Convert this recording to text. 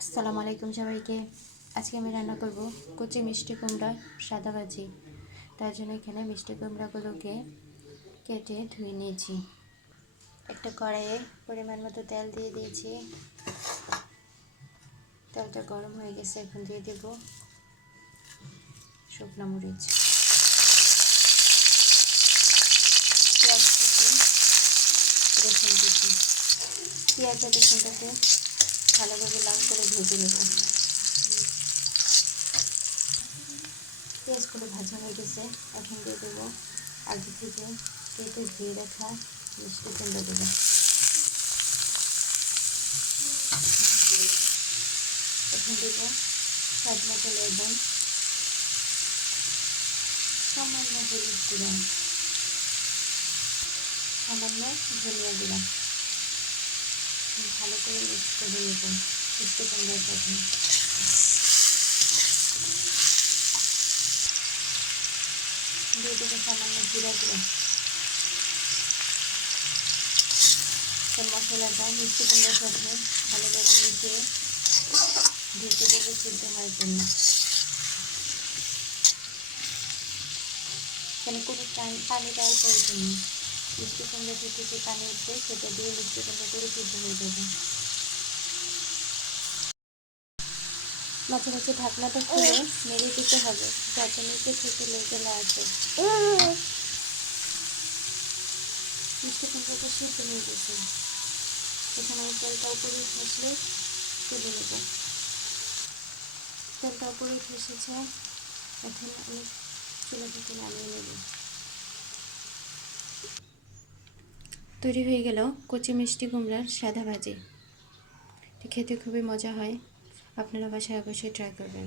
আসসালামু আলাইকুম সবাইকে। আজকে আমি রান্না করব কচি মিষ্টি কুমড়া সাদা ভাজি। তার জন্য এখানে মিষ্টি কুমড়াগুলোকে কেটে ধুয়ে নিয়েছি। একটা কড়াইয়ে পরিমাণ মতো তেল দিয়ে দিয়েছি। তেলটা গরম হয়ে গেছে, এখন দিয়ে দেব শুকনো মরিচ, পেঁয়াজ কুচি, রসুন কুচি। পেঁয়াজ আর রসুনটাকে ভালোভাবে লাল করে ভেজে নেব। পেঁয়াজগুলো ভাজা হয়ে গেছে, এখন দিয়ে দেবো আগে থেকে কেটে ধুয়ে রাখা মিষ্টি কুমড়া দেবো। এখন দেবো স্বাদ মতো লবণ, সামান্য হলুদ গুঁড়া, সামান্য ধনিয়া গুঁড়া। ভালো করে মিক্স করে নেব মিষ্টি কুমড়ার সাথে। দিয়ে দেবো সামান্য জিরা গুঁড়া। মশলাটা মিষ্টি কুমড়ার সাথে ভালোভাবে মিশিয়ে ঢেকে দেবো সিদ্ধ হওয়ার জন্য। এখানে কোনো পানি দেওয়ার প্রয়োজন নেই। মিষ্টি কুমড়া থেকে যে পানি উঠবে সেটা দিয়ে মিষ্টি কুমড়া করে সিদ্ধ হয়ে যাবে। মাঝে মাঝে ঢাকনাটা খুলে নেড়ে দিতে হবে যাতে নিচে থেকে লেগে না আসে। মিষ্টি কুমড়াটা সিদ্ধ হয়ে গেছে, এখানে তেলটা উপরে উঠে আসলে তুলে নেব। তেলটা উপরে উঠে এসেছে, এখন আমি চুলা থেকে নামিয়ে নেব। তৈরি হয়ে গেল কচি মিষ্টি কুমড়ার সাদা ভাজি। খেতে খুবই মজা হয়, আপনারা বাসায় অবশ্যই ট্রাই করবেন।